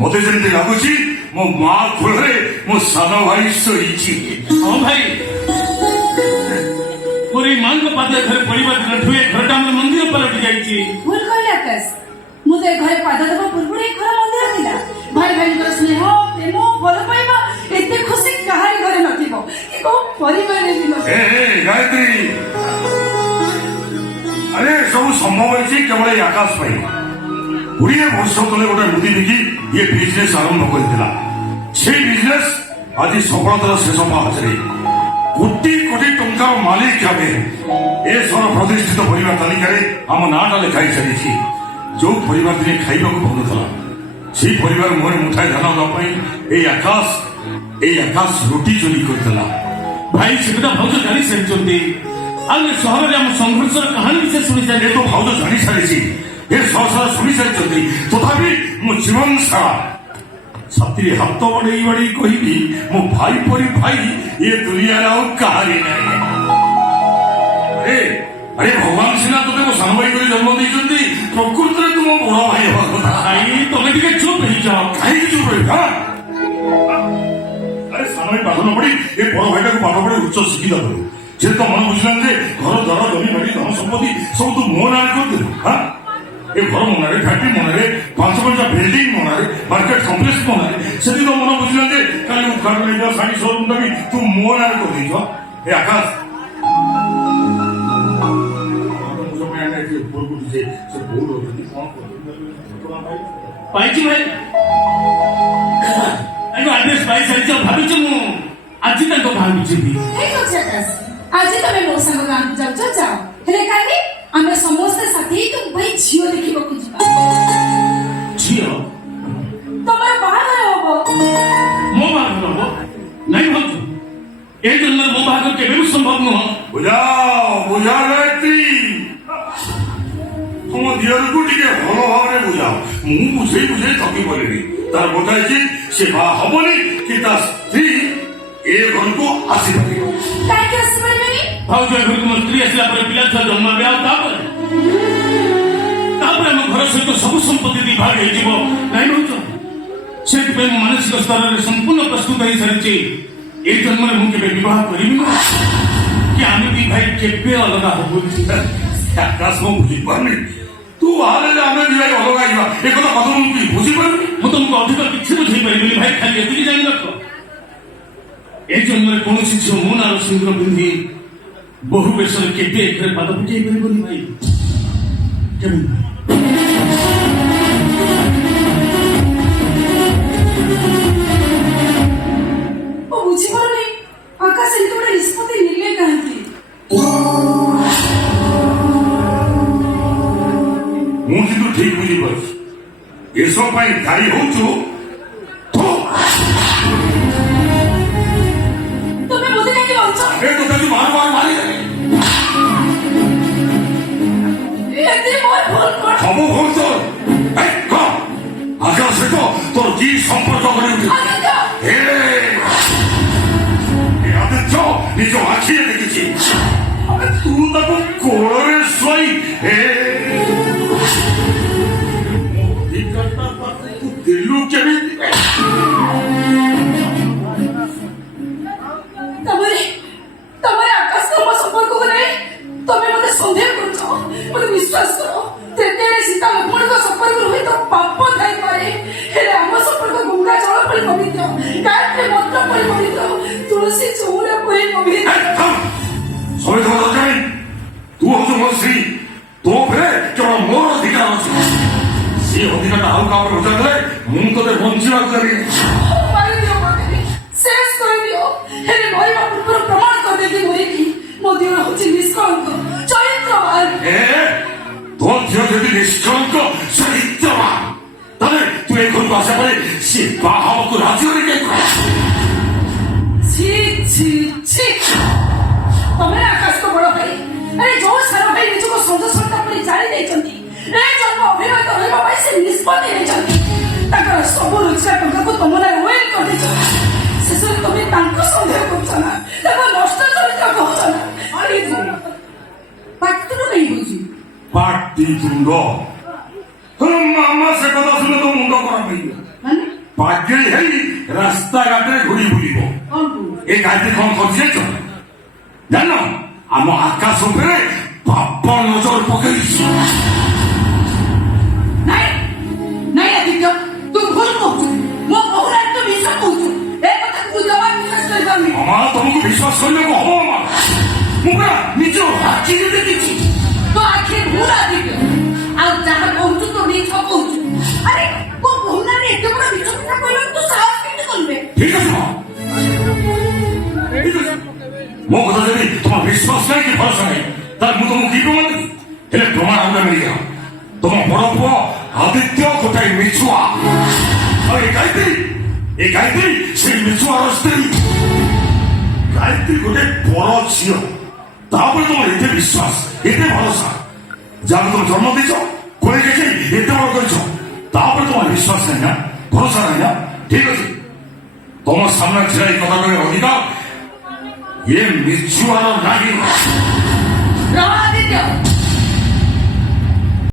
मत जमी लगुच मो माँ कोल मो सान भाई शोची। हाँ भाई मोर माँ पाद घर पड़ा दिन घरटा मंदिर पलटि जाइए। भूल कहले आकाश मुझे घरे पाद देवा पूर्व घर मंदिर थिला। भाई भाई स्नेह प्रेम भल पाइबा एते खुशी कहारी घरे नथिबो कि को परिवार रे दिन। गायत्री अरे सब संभव है केवल आकाश पाई 20 वर्ष तले गोटे मुदी देखी ये बिजनेस आरंभ करथिला। से बिजनेस आज सफलतार शेष पाहचरे कोटी कोटी टंका मालिक भावे ए सर प्रतिष्ठित परिवार तालिकार आम नाटा लिखाई सारी। जो परिवार दिने खाइबा भगुला से परिवार मुहर मुठाए धान देवाई आकाश रोटी चोरी करथिला। भाई से भाज जानी सारी आगे सहर में संघर्षर कहानी विषय शुणी सारे तो भाज जानी सारी सहसा शुणी सारी तथापि मो जीवन सारा छाती हाथ बड़े बड़े कहबी मो भाई परी भाई ये दुनिया कहारी अरे अरे भगवान सीना तुझे मो सान भाई जन्म देते प्रकृत में तुम बड़ भाई हवा कथा। भाई तुम टे चुप हो जाओ। कहीं चुप रहा अरे सान भाई पाठ न पढ़ी ये बड़ भाई को पाठ पढ़ी उच्च शिक्षित करू से तो मन बुझलान घर द्वार जमी बाड़ी धन सम्पत्ति सब तू मो ना कर हाँ ये घर मनारे फैक्ट्री मनारे 5-5 बिल्डिंग मनारे मार्केट कम्प्लेक्स मनारे से तो मन बुझलान कल उद्घाटन शाड़ी शोरूम भी तू मो ना कर दी ए आकाश भाई आड्रेस पाई सारी भावी आज तक गाँव जीवी ठीक अछि आकाश आज तमे मो संग गाँव जाउछ जाओ हेले काली आमे समस्त साथी तो भाई झियो देखिबो कि जिबा। झियो तमर बाहागर होबो मो बाहागर होबो नहीं भावछु ए जन्म मो बाहागर केबे भी संभव न बुझा गायत्री तुम दियर को टिके भल भाव बुझाओ मु बुझे बुझे थकी पड़े तार बताए कि से बा हबनी कि ता स्त्री ए घर को आसी पारे काहे के आसी पारे भाउज घर को स्त्री आसला पर पिला छुआ जन्म ब्याह तापर हम घर सहित सब संपत्ति दी भाग हो नहीं भाउज से मानसिक स्तर में संपूर्ण प्रस्तुत हो सारी ए जन्म में मुझे बह करी कि आम दी भाई केबे अलग हो आकाश मु बुझी पारनी तू आले आम दी भाई अलग आइबा ए कथा कथा मु बुझी पारनी मु तुमको अधिक किसी बुझे पारि भाई खाली एति जानि रख ए जन्म में कौन सी झील मो नार सिंदूर पिंधि बहु बेश केबे एक पाद पकई पारि भाई केबे ओ बुझी पारनी आकाश एतो बड़ निष्पत्ति निले काहे मुझे तो ठीक बुझी पार्छ ये सब दायी हो तुम्हें मुझे नहीं बोलছো तो तू बार बार मारी एते मोर भूल कर सब भूल तो आकाश से तो तोर की संपर्क करे उठे आदित्य निज आखिए देखी तू ताको कोड़े सोई दिलू केमी तमरे आकाश को मो संपर्क को नहीं तमे मते संदेह करछो मते विश्वास करो तेरे सीता लक्ष्मण को संपर्क होई तो पाप थाई पारे हेले हम संपर्क गंगा जल परि पवित्र गायत्री मंत्र परि पवित्र तुलसी चौरा परि पवित्र समय तो दरकार तू हो जो मोर स्त्री तो फिर केवल मोर अधिकार अछि से अधिकार आउ का पर उठा दे मु तो ते बंचिवा करी मारी दियो मते शेष कर दियो हेले मोर पूर्व प्रमाण कर दे कि मोरी मो दियो होछि निष्कलंक चरित्रवान तो झील যদি নিষ্কলঙ্ক চরিত্রবান তাহলে তুই এখন আশা করে সে বাহাবকে রাজি হয়ে কে ছি ছি ছি तमे आकाश को बड़ भाई अरे जो सारा भाई निजको संजोसता परि जारी देचंती ए जन्म अभिनय करबा भाई से निष्पत्ति हेचंती ताकर सब रोजगार टंका को तमला वेल कर देछ शेष तमे तांको संदेह करछ ना ताको नष्ट चरित्र कहछ ना अरे पात्र नहीं बुझी पाटी तुंडो मामा से कथा सुने तो मुंडो खराब हो गया माने ପାଗେଳି ହେଇ ରାସ୍ତାଘାଟରେ ଘୁରି ବୁଲିବ। ଏ ଗାୟତ୍ରୀ କଣ କରୁଛି ଜାଣିଛ? ଜାଣିନ ଆମ ଆକାଶ ଉପରେ ପାପ ନଜର ପକେଇଛି। ନାଇଁ ନାଇଁ ଆଦିତ୍ୟ ତୁ ଭୁଲ କହୁଛୁ। ମୋ ବହୁରାରେ ତୁ ମିଛ କହୁଛୁ। ଏ କଥା ତୁ ଜମା ବିଶ୍ୱାସ କରିପାରୁନି। ମାମା ତମକୁ ବିଶ୍ୱାସ କରିବାକୁ ହବ ମାମା। ମୁଁ ପୁରା ନିଜ ଆଖିରେ ଦେଖିଛି। ତୋ ଆଖି ଭୁଲ ଆଦିତ୍ୟ। ଆଉ ଯାହା କହୁଛୁ ତୁ ମିଛ କହୁଛୁ। ଆରେ ମୋ ବହୁରାରେ ଏତେ ବଡ ମିଛ କଥା କହିବାକୁ ତୁ ସାହସ କେମିତି କରିବେ? ଠିକ ଅଛି ମା, ଠିକ ଅଛି। ମୋ କଥା ଯଦି তোমার ବିଶ୍ୱାସ ନାହିଁ କି ଭରସା ନାହିଁ ତାହେଲେ ମୁଁ ତମକୁ କି ପ୍ରମାଣ ଦେବି? ହେଲେ ପ୍ରମାଣ ଗୋଟେ ମିଳିଗଲା। ତମ ବଡ ପୁଅ ଆଦିତ୍ୟ ଗୋଟାଏ ମିଛୁଆ। ଆଉ ଏ ଗାୟତ୍ରୀ ସେ ମିଛୁଆର ସ୍ତ୍ରୀ। ଗାୟତ୍ରୀ ଗୋଟେ ବଡ ଝିଅ। ତାପରେ ତମର ଏତେ ବିଶ୍ୱାସ ଏତେ ଭରସା। ଯାହାକୁ ତମେ ଜନ୍ମ ଦେଇଛ କୋଳି ଦେଖେଇ ଏତେ ବଡ କରିଛ ତାପରେ ତମର ବିଶ୍ୱାସ ନାହିଁ ନା ଭରସା ନାହିଁ ନା? ଠିକ ଅଛି ତମ ସାମ୍ନା ଛିଡ଼ା ଏଇ କଥା କହିବା ଅଧିକାର ଏ ମିଛୁଆର ନାହିଁ। ରହ ଆଦିତ୍ୟ